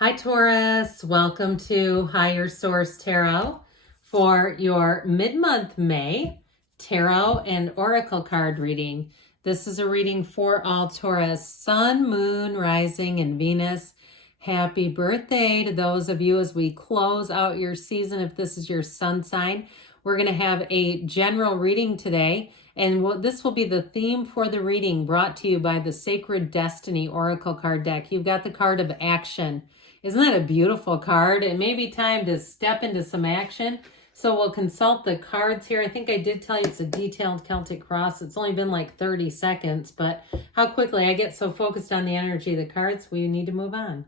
Hi, Taurus. Welcome to Higher Source Tarot for your mid-month May tarot and oracle card reading. This is a reading for all Taurus, Sun, Moon, Rising, and Venus. Happy birthday to those of you as we close out your season. If this is your sun sign, we're going to have a general reading today. And this will be the theme for the reading, brought to you by the Sacred Destiny Oracle card deck. You've got the card of action. Isn't that a beautiful card? It may be time to step into some action. So we'll consult the cards here. I think I did tell you it's a detailed Celtic cross. It's only been like 30 seconds, but how quickly I get so focused on the energy of the cards, we need to move on.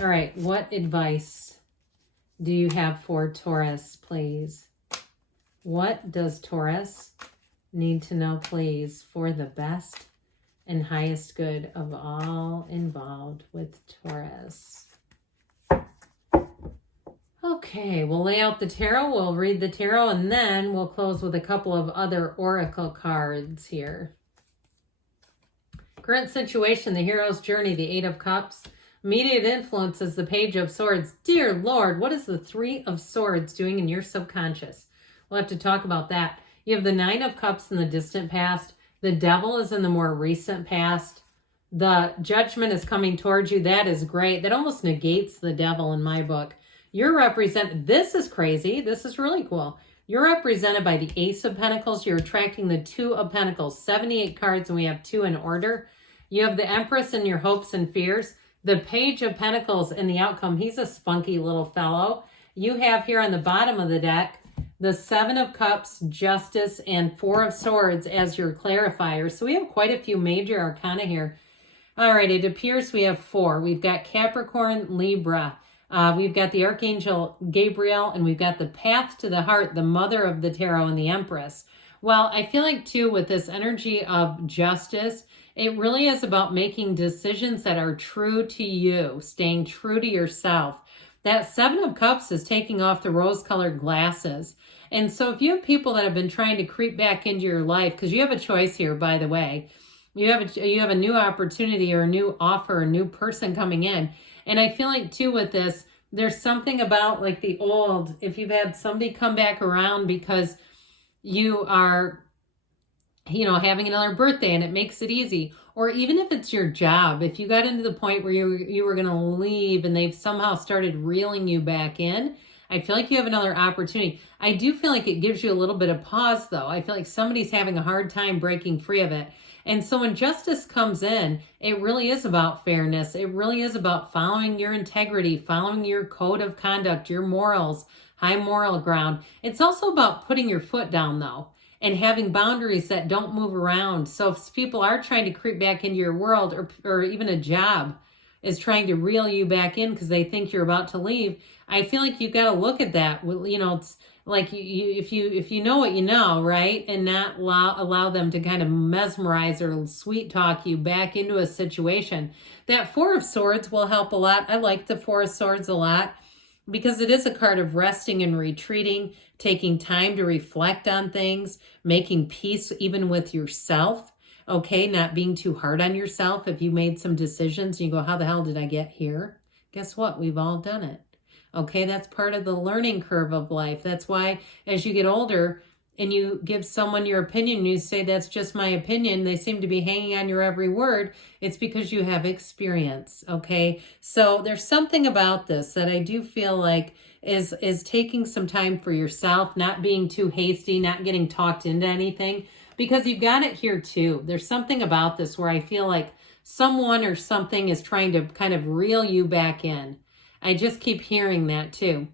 All right, what advice do you have for Taurus, please? What does Taurus need to know, please, for the best and highest good of all involved with Taurus? Okay, we'll lay out the tarot, we'll read the tarot, and then we'll close with a couple of other oracle cards here. Current situation, the hero's journey, the Eight of Cups. Immediate influence is the Page of Swords. Dear Lord, what is the Three of Swords doing in your subconscious? We'll have to talk about that. You have the Nine of Cups in the distant past. The Devil is in the more recent past. The Judgment is coming towards you. That is great. That almost negates the Devil in my book. You're represented, this is crazy. This is really cool. You're represented by the Ace of Pentacles. You're attracting the Two of Pentacles, 78 cards, and we have two in order. You have the Empress in your hopes and fears. The Page of Pentacles in the outcome. He's a spunky little fellow. You have here on the bottom of the deck, the Seven of Cups, Justice, and Four of Swords as your clarifiers. So we have quite a few major arcana here. All right, it appears we have four. We've got Capricorn, Libra. We've got the Archangel Gabriel, and we've got the Path to the Heart, the Mother of the Tarot, and the Empress. Well, I feel like, too, with this energy of justice, it really is about making decisions that are true to you, staying true to yourself. That Seven of Cups is taking off the rose-colored glasses. And so if you have people that have been trying to creep back into your life, because you have a choice here, by the way, you have a new opportunity or a new offer, a new person coming in. And I feel like, too, with this, there's something about like the old, if you've had somebody come back around because you are, having another birthday and it makes it easy. Or even if it's your job, if you got into the point where you were going to leave and they've somehow started reeling you back in, I feel like you have another opportunity. I do feel like it gives you a little bit of pause, though. I feel like somebody's having a hard time breaking free of it. And so when justice comes in, it really is about fairness. It really is about following your integrity, following your code of conduct, your morals, high moral ground. It's also about putting your foot down, though, and having boundaries that don't move around. So if people are trying to creep back into your world, or even a job is trying to reel you back in because they think you're about to leave, I feel like you've got to look at that. It's like if you know what you know, right, and not allow them to kind of mesmerize or sweet talk you back into a situation. That Four of Swords will help a lot. I like the Four of Swords a lot because it is a card of resting and retreating, taking time to reflect on things, making peace even with yourself. Okay, not being too hard on yourself. If you made some decisions and you go, how the hell did I get here? Guess what? We've all done it. Okay, that's part of the learning curve of life. That's why as you get older and you give someone your opinion and you say, that's just my opinion, they seem to be hanging on your every word. It's because you have experience, okay? So there's something about this that I do feel like is taking some time for yourself, not being too hasty, not getting talked into anything, because you've got it here too. There's something about this where I feel like someone or something is trying to kind of reel you back in. I just keep hearing that too.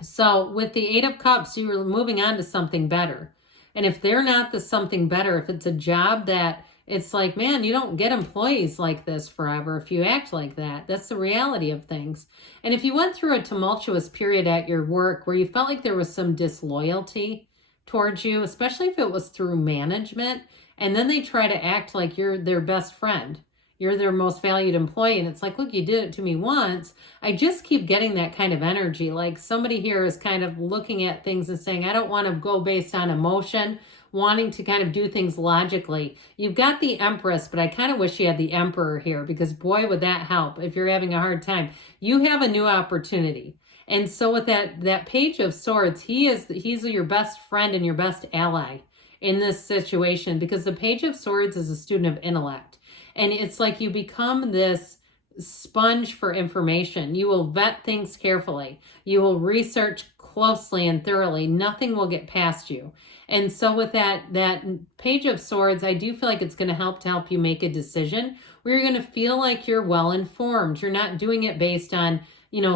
So with the Eight of Cups, you're moving on to something better. And if they're not the something better, if it's a job that it's like, man, you don't get employees like this forever if you act like that. That's the reality of things. And if you went through a tumultuous period at your work where you felt like there was some disloyalty towards you, especially if it was through management, and then they try to act like you're their best friend. You're their most valued employee. And it's like, look, you did it to me once. I just keep getting that kind of energy. Like somebody here is kind of looking at things and saying, I don't want to go based on emotion. wanting to kind of do things logically. You've got the Empress, but I kind of wish you had the Emperor here, because boy, would that help if you're having a hard time. You have a new opportunity. And so with that Page of Swords, he's your best friend and your best ally in this situation, because the Page of Swords is a student of intellect. And it's like you become this sponge for information. You will vet things carefully. You will research closely and thoroughly. Nothing will get past you. And so with that Page of Swords, I do feel like it's going to help you make a decision where you're going to feel like you're well informed. You're not doing it based on,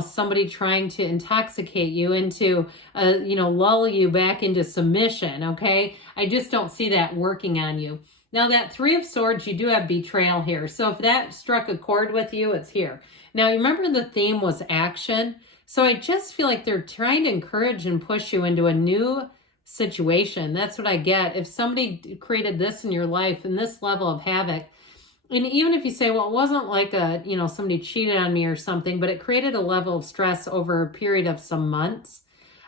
somebody trying to intoxicate you into, lull you back into submission. Okay. I just don't see that working on you. Now that Three of Swords, you do have betrayal here. So if that struck a chord with you, it's here. Now, you remember the theme was action. So I just feel like they're trying to encourage and push you into a new situation. That's what I get. If somebody created this in your life and this level of havoc, and even if you say, well, it wasn't like somebody cheated on me or something, but it created a level of stress over a period of some months.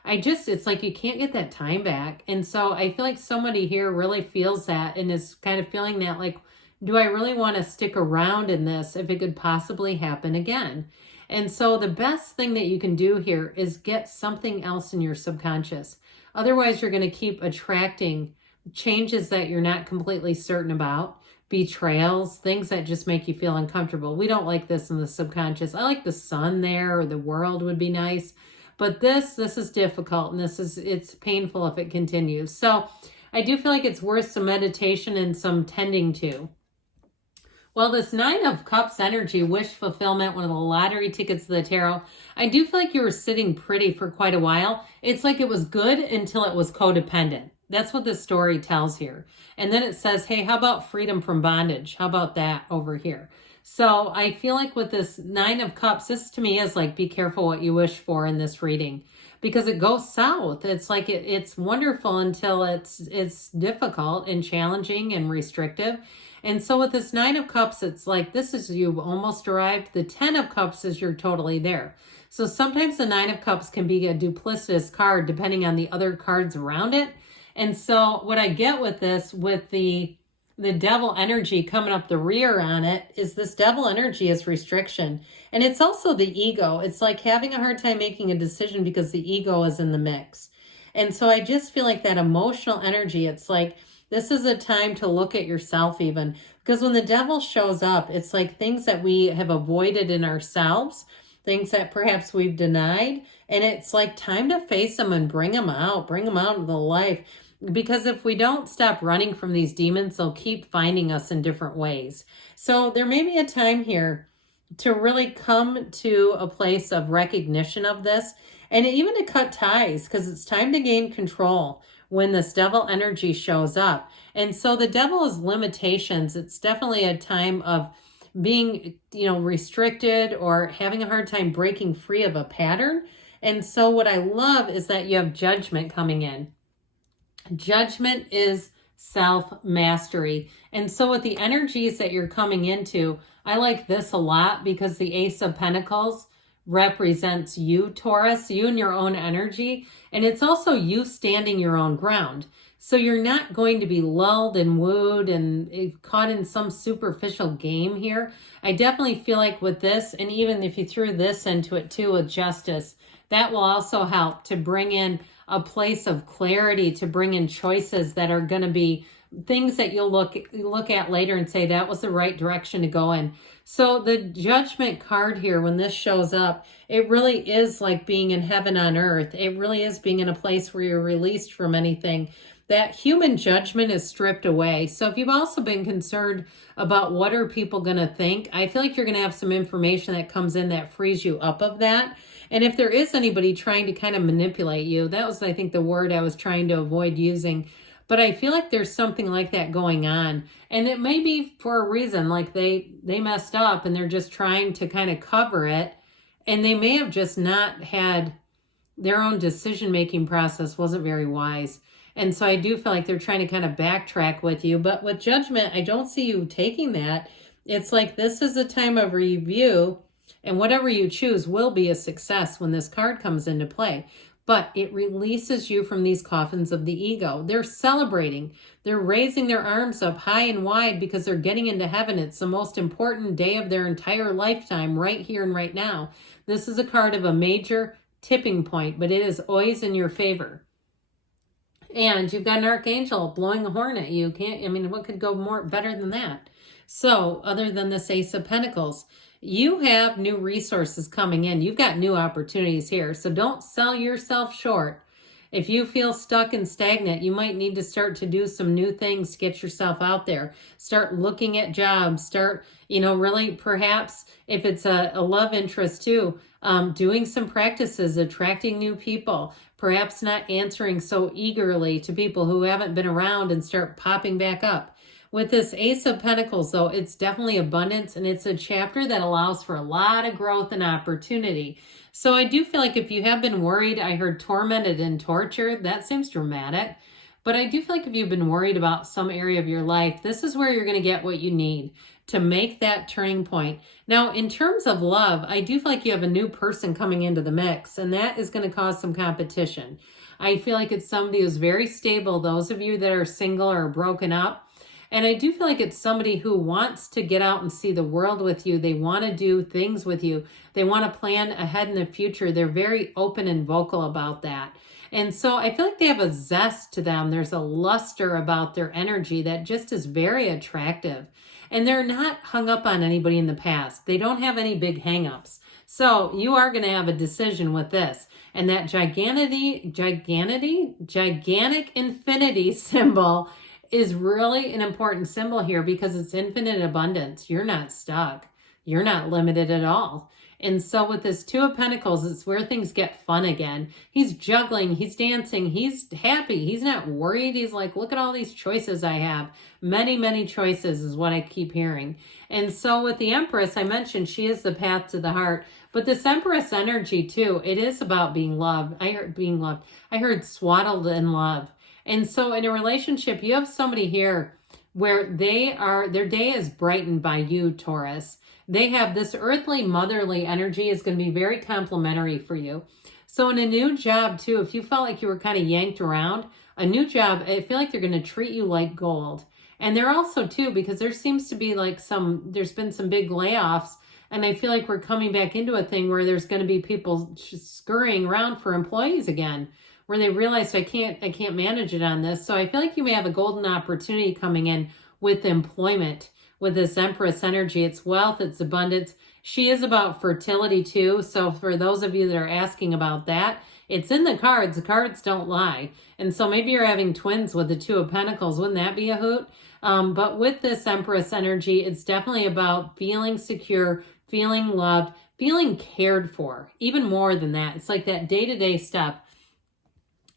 It's like you can't get that time back. And so I feel like somebody here really feels that and is kind of feeling that, like, do I really want to stick around in this if it could possibly happen again? And so the best thing that you can do here is get something else in your subconscious. Otherwise, you're going to keep attracting changes that you're not completely certain about, betrayals, things that just make you feel uncomfortable. We don't like this in the subconscious. I like the sun there, or the world would be nice. But this is difficult, and it's painful if it continues. So I do feel like it's worth some meditation and some tending to. Well, this Nine of Cups energy, wish fulfillment, one of the lottery tickets of the tarot, I do feel like you were sitting pretty for quite a while. It's like it was good until it was codependent. That's what this story tells here. And then it says, hey, how about freedom from bondage? How about that over here? So I feel like with this Nine of Cups, this to me is like, be careful what you wish for in this reading, because it goes south. It's like it's wonderful until it's difficult and challenging and restrictive. And so with this Nine of Cups, it's like, this is you've almost arrived. The 10 of Cups is you're totally there. So sometimes the Nine of Cups can be a duplicitous card depending on the other cards around it. And so what I get with this, with the devil energy coming up the rear on it, is this devil energy is restriction. And it's also the ego. It's like having a hard time making a decision because the ego is in the mix. And so I just feel like that emotional energy, it's like, this is a time to look at yourself even. Because when the devil shows up, it's like things that we have avoided in ourselves, things that perhaps we've denied. And it's like time to face them and bring them out of the life. Because if we don't stop running from these demons, they'll keep finding us in different ways. So there may be a time here to really come to a place of recognition of this, and even to cut ties, because it's time to gain control when this devil energy shows up. And so the devil is limitations. It's definitely a time of being, restricted or having a hard time breaking free of a pattern. And so what I love is that you have judgment coming in. Judgment is self-mastery. And so with the energies that you're coming into, I like this a lot, because the Ace of Pentacles represents you, Taurus, you and your own energy. And it's also you standing your own ground. So you're not going to be lulled and wooed and caught in some superficial game here. I definitely feel like with this, and even if you threw this into it too with justice, that will also help to bring in a place of clarity, to bring in choices that are going to be things that you'll look at later and say, that was the right direction to go in. So the Judgment card here, when this shows up, it really is like being in heaven on earth. It really is being in a place where you're released from anything. That human judgment is stripped away. So if you've also been concerned about what are people going to think, I feel like you're going to have some information that comes in that frees you up of that. And if there is anybody trying to kind of manipulate you, that was, I think, the word I was trying to avoid using. But I feel like there's something like that going on. And it may be for a reason, like they messed up and they're just trying to kind of cover it. And they may have just not had their own decision-making process wasn't very wise. And so I do feel like they're trying to kind of backtrack with you. But with Judgment, I don't see you taking that. It's like this is a time of review, and whatever you choose will be a success when this card comes into play. but it releases you from these coffins of the ego. They're celebrating. They're raising their arms up high and wide because they're getting into heaven. It's the most important day of their entire lifetime right here and right now. This is a card of a major tipping point, but it is always in your favor. And you've got an archangel blowing a horn at you. What could go better than that? So, other than this Ace of Pentacles, you have new resources coming in. You've got new opportunities here. So don't sell yourself short. If you feel stuck and stagnant, you might need to start to do some new things to get yourself out there. Start looking at jobs. Start, really perhaps if it's a love interest too, doing some practices, attracting new people, perhaps not answering so eagerly to people who haven't been around and start popping back up. With this Ace of Pentacles, though, it's definitely abundance, and it's a chapter that allows for a lot of growth and opportunity. So I do feel like if you have been worried, I heard tormented and tortured. That seems dramatic. But I do feel like if you've been worried about some area of your life, this is where you're going to get what you need to make that turning point. Now, in terms of love, I do feel like you have a new person coming into the mix, and that is going to cause some competition. I feel like it's somebody who's very stable. Those of you that are single or broken up, and I do feel like it's somebody who wants to get out and see the world with you. They want to do things with you. They want to plan ahead in the future. They're very open and vocal about that. And so I feel like they have a zest to them. There's a luster about their energy that just is very attractive. And they're not hung up on anybody in the past. They don't have any big hangups. So you are going to have a decision with this. And that gigantic infinity symbol is really an important symbol here because it's infinite abundance. You're not stuck. You're not limited at all. And so with this Two of Pentacles, it's where things get fun again. He's juggling, he's dancing, he's happy, he's not worried. He's like, look at all these choices I have. Many, many choices is what I keep hearing. And so with the Empress, I mentioned she is the path to the heart. But this Empress energy too, it is about being loved. I heard swaddled in love. And so in a relationship, you have somebody here where their day is brightened by you, Taurus. They have this earthly, motherly energy is going to be very complimentary for you. So in a new job too, if you felt like you were kind of yanked around, a new job, I feel like they're going to treat you like gold. And they're also too, because there seems to be like there's been some big layoffs. And I feel like we're coming back into a thing where there's going to be people scurrying around for employees again, where they realized I can't manage it on this. So I feel like you may have a golden opportunity coming in with employment with this Empress energy. It's wealth, it's abundance. She is about fertility too. So for those of you that are asking about that, it's in the cards. The cards don't lie. And so maybe you're having twins with the Two of Pentacles. Wouldn't that be a hoot? But with this Empress energy, it's definitely about feeling secure, feeling loved, feeling cared for. Even more than that. It's like that day-to-day stuff.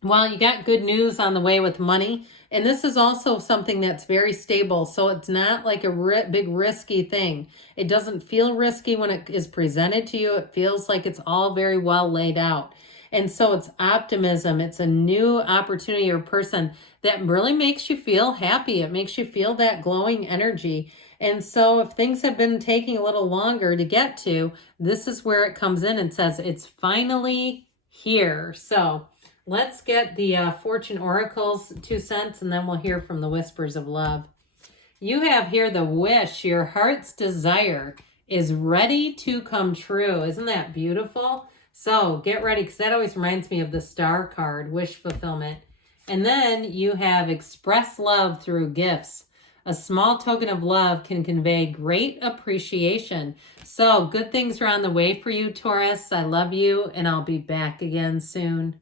Well, you got good news on the way with money. And this is also something that's very stable. So it's not like a big risky thing. It doesn't feel risky when it is presented to you. It feels like it's all very well laid out. And so it's optimism. It's a new opportunity or person that really makes you feel happy. It makes you feel that glowing energy. And so if things have been taking a little longer to get to, this is where it comes in and says it's finally here. So let's get the Fortune Oracle's 2 cents, and then we'll hear from the Whispers of Love. You have here the wish, your heart's desire is ready to come true. Isn't that beautiful? So get ready, because that always reminds me of the Star card, wish fulfillment. And then you have express love through gifts. A small token of love can convey great appreciation. So good things are on the way for you, Taurus. I love you, and I'll be back again soon.